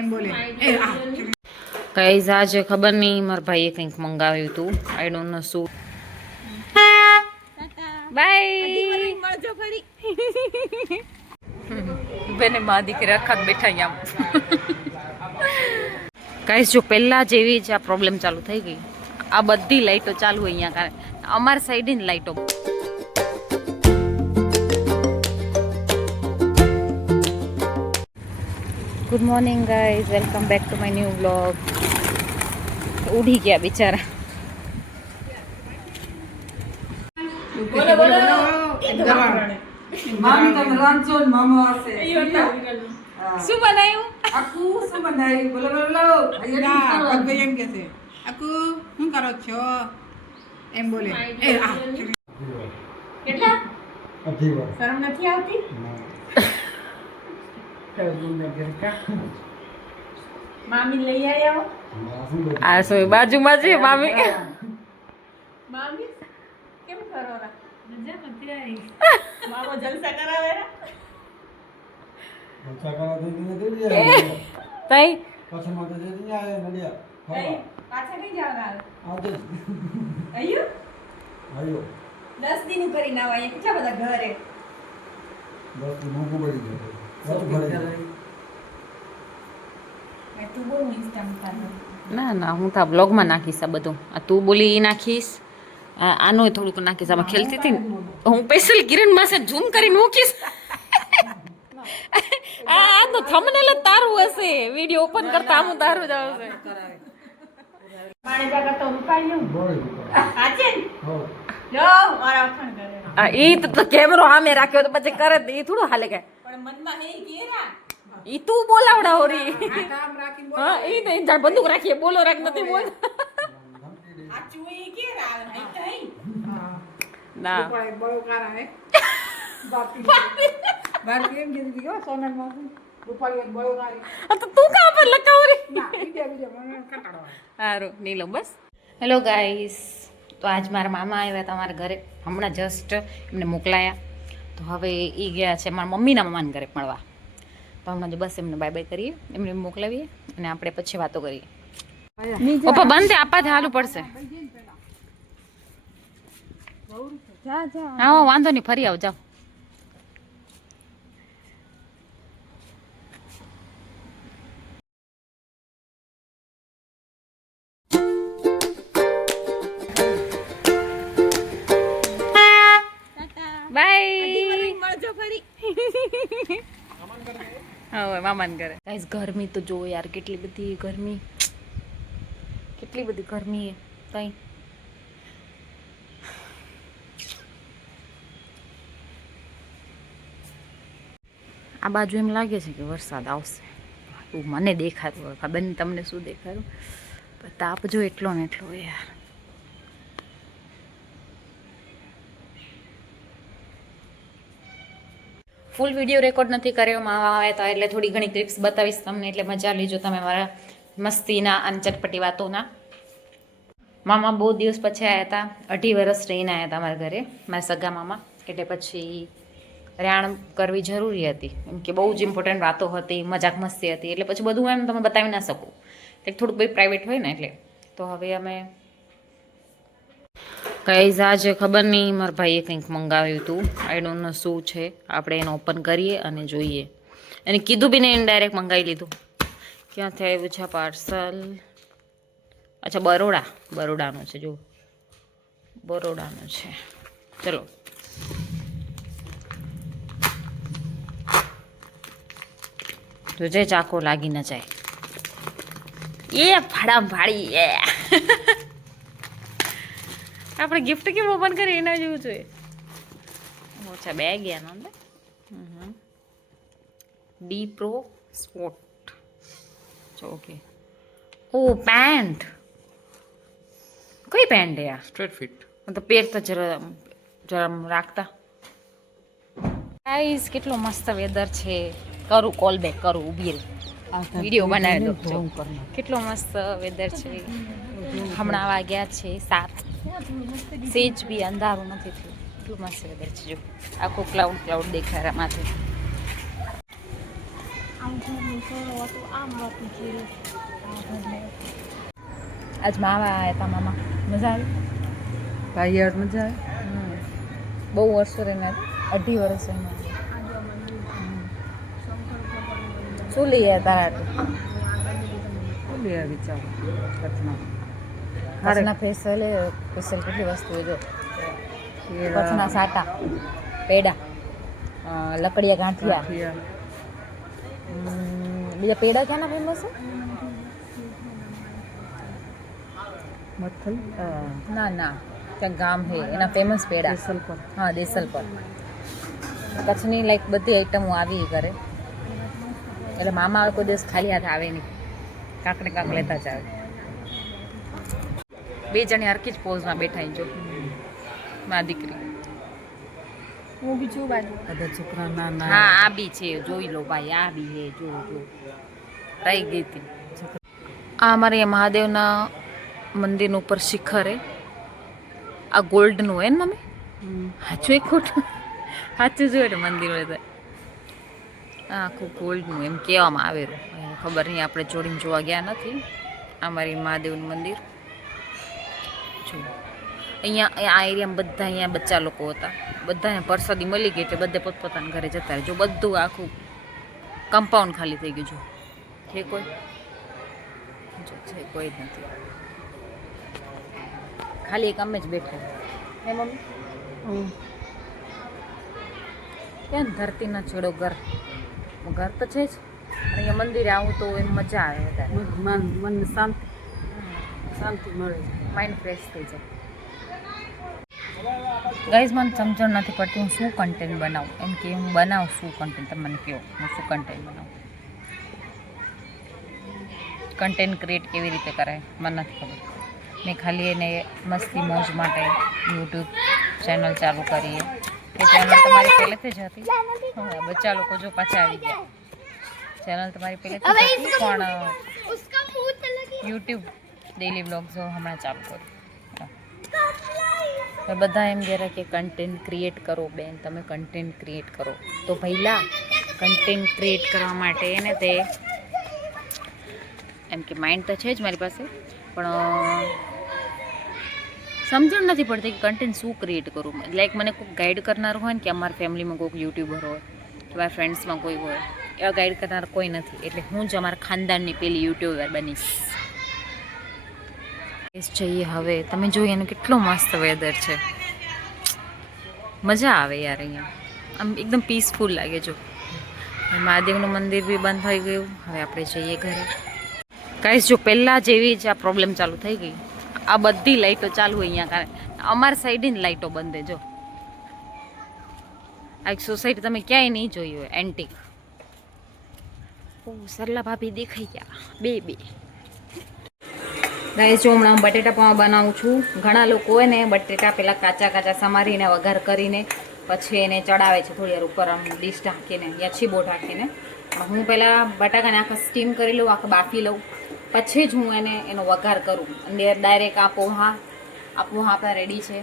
એમ બોલે ગાઈઝ આજે ખબર નહીં મારા ભાઈએ કંઈક મંગાવ્યું હતું. આઈ ડોન્ટ નો શું. બાય બેને મા દીકરી રખાત બેઠા અહીંયા. ગાઈઝ જો પહેલા જેવી જ આ પ્રોબ્લેમ ચાલુ થઈ ગઈ. આ બધી લાઈટો ચાલુ અહીંયા કારણ અમારી સાઈડની લાઈટો. Good morning guys, welcome back to my new vlog. ઉડી ગયા બિચારા. બોલો બોલો મામી તમે રાંધજો ને મામા આવશે શું બનાવ્યું? આકુ શું બનાવ્યું? બોલો બોલો અહીંયા એમ કે છે આકુ શું કરો છો એમ બોલે કેટલા શરમ નથી આવતી? મામી લઈ આવ્યા આ સોય બાજુમાં છે મામી. મામી કેમ કરો રા? મજા નથી આવી. મામો જલસા કરાવે રા? તઈ પાછા નહીં જવાના આયુ 10 દિન કરી ના આવા કેટલા બધા ઘરે તું બોલ ના ના હું તો આ બ્લોગમાં નાખીશ. આ બધું આ તું બોલી નાખીશ. આનો થોડુંક નાખીશ. આમાં ખેલતી હતી ને હું સ્પેશિયલ કિરણ માસે ઝૂમ કરીને મૂકીશ. આ તો થંબનેલ જ તારું હશે. વિડિયો ઓપન કરતા આમ તારું જ આવશે. પાણી જાગર તો ઉપાડ્યું આચે લો મારા વખણ કરે આ ઈ તો કેમેરો સામે રાખ્યો તો પછી કરે ઈ થોડું હાલે કે પણ મનમાં હે કેરા ઈ તું બોલાવડા હોરી. કામ રાખી બોલ હા ઈ તો જાણ બંદૂક રાખીએ બોલો રાખ નથી બોલ. આ ચુઈ કેરા હઈ તઈ ના કોઈ બળો કારા હે બાપી બાપી એમ કીધું કે સોનલ માં રૂપાળી બળો કારી આ તો તું કા પર લકાવરી. ના બીજા મને કંટાળો સારું નહીં લો બસ. હેલો ગાઈસ, તો આજ મારા મામા આવ્યા હતા અમારા ઘરે. હમણાં જસ્ટ એમને મોકલાયા. તો હવે એ ગયા છે મારા મમ્મીના મામાને ઘરે મળવા. તો હમણાં જો બસ એમને બાય બાય કરીએ, એમને મોકલાવીએ અને આપણે પછી વાતો કરીએ. પપ્પા બંધ આપા હાલું પડશે. હા વાંધો નહીં, ફરી આવ જાઓ. મામાન કરે. ગાઈસ ગરમી તો જો યાર કેટલી બધી ગરમી કઈ આ બાજુ એમ લાગે છે કે વરસાદ આવશે એવું મને દેખાતું હોય. ખબર નહીં તમને શું દેખાયું, પણ તાપ જો એટલો ને એટલો યાર. ફૂલ વિડીયો રેકોર્ડ નથી કર્યો મામા આવ્યા હતા એટલે થોડી ઘણી ક્લિપ્સ બતાવીશ તમને, એટલે મજા લેજો તમે મારા મસ્તીના અને ચટપટી વાતોના. મામા બહુ દિવસ પછી આવ્યા હતા, 2.5 વર્ષ રહીને આવ્યા હતા અમારા ઘરે, મારા સગા મામા. એટલે પછી રાણ કરવી જરૂરી હતી, એમ કે બહુ જ ઇમ્પોર્ટન્ટ વાતો હતી, મજાક મસ્તી હતી. એટલે પછી બધું એમ તમે બતાવી ના શકું, એટલે થોડુંક બી પ્રાઇવેટ હોય ને એટલે. તો હવે અમે ગાઈઝ આજે ખબર નહીં મારા ભાઈએ કંઈક મંગાવ્યું હતું. આઈ ડોન્ટ નો શું છે. આપણે એને ઓપન કરીએ અને જોઈએ. એને કીધું બી નહીં, ડાયરેક્ટ મંગાવી લીધું. ક્યાંથી આવ્યું છે પાર્સલ? અચ્છા બરોડાનું છે. જો બરોડાનું છે. ચલો તો જે ચાકો લાગી ન જાય. એ ફાડા ફાડી એ આપણે ગિફ્ટ કેમ ઓપન કરી એના જેવું જોઈએ. ઓછા બે ગયા નો ડી પ્રો સ્પોર્ટ. ઓકે. ઓ પેન્ટ. કઈ પેન્ટ છે આ? Straight fit. મતલબ પેર તો જરા રાખતા. ગાઈસ કેટલો મસ્ત વેધર છે. કરું કોલ બેક કરું, ઊભી રહી વિડીયો બનાવી દો. કેટલો મસ્ત વેધર છે. હમણાં વાગ્યા છે 7. સેજ બી અંધારું નથી થયું. એટલું મસ્ત વેધર છે. જો આખું ક્લાઉડ દેખાય માથે. આજ માવા આવ્યા હતા મામા, મજા આવી? ભાઈ યાર મજા આવે. બહુ વર્ષો રહીને 2.5 વર્ષ રહીને. શું લઈએ તારા બોલી આવી ચાલો કચ્છમાં કચ્છના સ્પેશિયલ કેટલી વસ્તુ જો કચ્છના સાટા, પેડા, લકડિયા ગાંઠિયા. બીજા પેડા ક્યાંના ફેમસ છે? મથલ ના ના, ત્યાં ગામ છે એના ફેમસ પેડા. દેસલપર. હા, દેસલપર. કચ્છની લાઈક બધી આઈટમો આવી કરે એટલે મામા આવે કોઈ દિવસ ખાલી હાથ આવે નહીં, કાંક ને કાંક લેતા જ આવે. 2 જણી હરકી જ પોઝમાં બેઠા જો મારી દીકરી. હું બી છું બાજુ. બધા છોકરા નાના. હા, આ બી છે, જોઈ લો ભાઈ, આ બી છે, જો રહી ગઈ હતી. આ અમારે મહાદેવના મંદિરનું ઉપર શિખર હે. આ ગોલ્ડનું હે ને મમ્મી? સાચું એક ખોટું? સાચું જોયું ને મંદિર હોય તો આ આખું ગોલ્ડનું એમ કહેવામાં આવેલું. ખબર નહીં, આપણે જોડીને જોવા ગયા નથી. અમારી મહાદેવનું મંદિર જો અહીંયા આ એરિયામાં બધા અહીંયા બચ્ચા લોકો હતા, બધાને પ્રસાદી મળી ગઈ એટલે બધે પોતપોતાના ઘરે જતા રહે. જો બધું આખું કમ્પાઉન્ડ ખાલી થઈ ગયું. જો છે કોઈ? જો છે કોઈ જ નથી, ખાલી એક અમે જ બેઠા. હે મમ્મી? ક્યાં ધરતીના છેડો ઘર તો છે જ. અહીંયા મંદિરે આવું તો એમ મજા આવે વધારે. મનને શાંતિ મળે, માઇન્ડ ફ્રેશ થઈ જાય. ગાઈઝ, મને સમજણ નથી પડતી હું શું કન્ટેન્ટ બનાવું. એમ કે હું બનાવું શું કન્ટેન્ટ, તમે મને કહો હું શું કન્ટેન્ટ બનાવું. કન્ટેન્ટ ક્રિએટ કેવી રીતે કરાય મને નથી ખબર. મેં ખાલી એને મસ્તી મોજ માટે યુટ્યુબ ચેનલ ચાલુ કરીએ. એ ચેનલ તમારી પહેલેથી જ હતી. હા, બચ્ચા લોકો જો પાછા આવી ગયા. ચેનલ તમારી પહેલેથી જ હતી પણ યુટ્યુબ ડેલી વ્લોગ્સ હમણાં ચાલુ કર્યું. તો બધા એમ કહે કે કન્ટેન્ટ ક્રિએટ કરો બેન, તમે કન્ટેન્ટ ક્રિએટ કરો. તો પહેલાં કન્ટેન્ટ ક્રિએટ કરવા માટે એને તે એમ કે માઇન્ડ તો છે જ મારી પાસે, પણ સમજણ નથી પડતી કે કન્ટેન્ટ શું ક્રિએટ કરું. લાઈક મને કોઈક ગાઈડ કરનારું હોય ને, કે અમારા ફેમિલીમાં કોઈક યુટ્યુબર હોય કે મારા ફ્રેન્ડ્સમાં કોઈ હોય, એવા ગાઈડ કરનાર કોઈ નથી. એટલે હું જ અમારા ખાનદાનની પેલી યુટ્યુબર બનીશ. જઈએ હવે. તમે જોઈએ એનું કેટલો મસ્ત વેધર છે, મજા આવે યાર. અહીંયા આમ એકદમ પીસફુલ લાગે. જો મહાદેવનું મંદિર બી બંધ થઈ ગયું. હવે આપણે જઈએ ઘરે. ગાઈસ, જો પહેલાં જેવી જ આ પ્રોબ્લેમ ચાલુ થઈ ગઈ. આ બધી લાઈટો ચાલુ હોય અહીંયા, કારણ અમારી સાઈડની લાઈટો બંધ. જો આ એક સોસાયટી તમે ક્યાંય નહીં જોઈ હોય એન્ટિક. ઓ સરલા ભાભી દેખાઈ ગયા બે. ગાઈસ, જો હમણાં હું બટેટા પૌવા બનાવું છું. ઘણા લોકો હોય ને બટેટા પહેલાં કાચા સમારીને વઘાર કરીને પછી એને ચડાવે છે થોડી વાર ઉપર આમ ડીશ ઢાંકીને યા છીબો ઢાંકીને. હું પહેલાં બટાકાને આખા સ્ટીમ કરી લઉં, આખા બાફી લઉં, પછી જ હું એનો વઘાર કરું. અને ડાયરેક્ટ આ પોહા આપણા રેડી છે.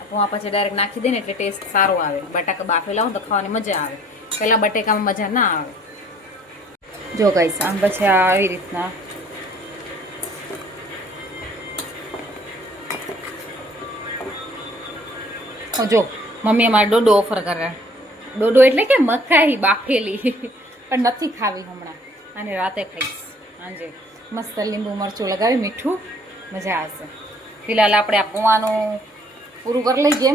આ પોહા પછી ડાયરેક્ટ નાખી દે ને એટલે ટેસ્ટ સારો આવે. બટાકા બાફેલા હોય તો ખાવાની મજા આવે. પહેલાં બટેકામાં મજા ના આવે. જો ગાઈસ, આમ પછી આવી રીતના જો મમ્મીએ મારે ડોડો ઓફર કરે. ડોડો એટલે કે મકાઈ બાફેલી, પણ નથી ખાવી હમણાં. અને રાતે ખાઈશ સાંજે. મસ્ત લીંબુ મરચું લગાવી મીઠું, મજા આવશે. ફિલહાલ આપણે આ પૌવાનું પૂરું કરી લઈએ.